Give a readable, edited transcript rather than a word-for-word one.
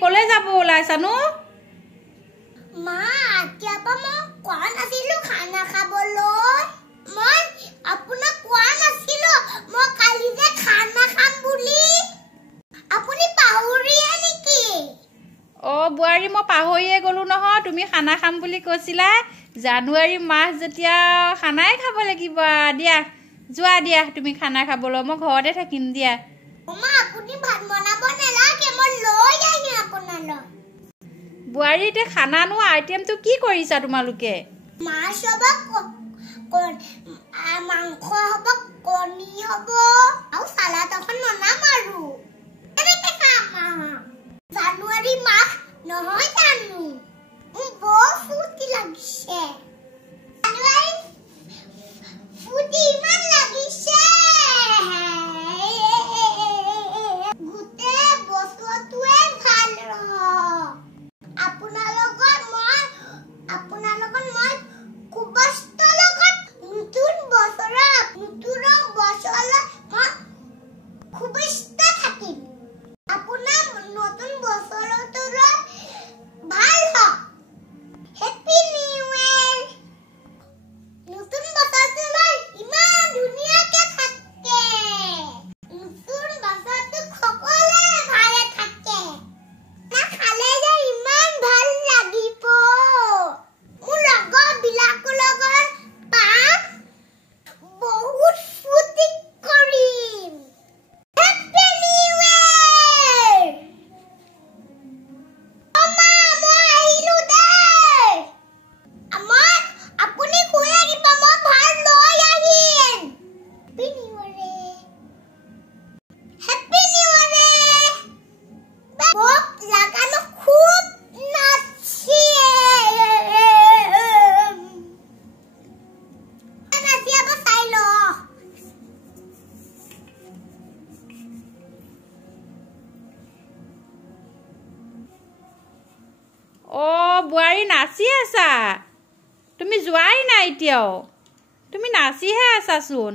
কলে যাব ওলাইছানো মা আতিয়াপা মই কোৱা নাছিলো খানা খাবলৈ মই আপোনাক কোৱা নাছিলো মই কালি যে খানা খাম বুলি আপুনি পাহৰিয়া নেকি অ বুৱাৰী মই পাহৰিয়ে গলো নহয় তুমি খানা খাম বুলি কৈছিলা জানুৱাৰী মাহ যেতিয়া খানাই খাব লাগিব দিয়া যোৱা দিয়া তুমি খানা খাবলৈ মই ঘৰতে থাকিম দিয়া মা আপুনি ভাত বনাব নালাগে মই লৈ আহিম আপোনালৈ বুৱাৰীতে খানানো আইটেমটো কি কৰিছা তোমালোকে মাছ হ'ব মাংস হ'ব কণী হ'ব আৰু সালাড এখন বনাম আৰু এনেকৈ খাম জানুৱাৰী মাহ নহয় জানো বৰ ফূৰ্তি লাগিছে জানুৱাৰী ফূৰ্তি ইমান লাগিছে গোটেই বছৰটোৱে ভাল ৰহ আপোনাৰ লগত মই খুব কষ্ট লগত নতুন বছৰত মই খুব ইষ্ট থাকিম আপোনাৰ নতুন বছৰটোলৈ ভাল হওক হেপী নিউ ইয়াৰ নতুন বছৰটোলৈ ইমান ধুনীয়াকে থাকে নতুন বছৰটো সকলোৱে ভালে থাকে না খালে যে ইমান ভাল লাগিব মোৰ লগৰবিলাকৰ লগত পাম বহুত ফূৰ্তি কৰিম হেপী নিউ ইয়াৰ মা মই আহিলো দেই আপুনি শুই আহিব মই ভাত লৈ আহিম হেপী নিউ ইয়াৰ মোক লাগানো খুব নাচিয়াব চাই ল অ বুৱাৰী নাচি আছা তুমি যোৱাই নাই এতিয়াও তুমি নাচিহে আছাচোন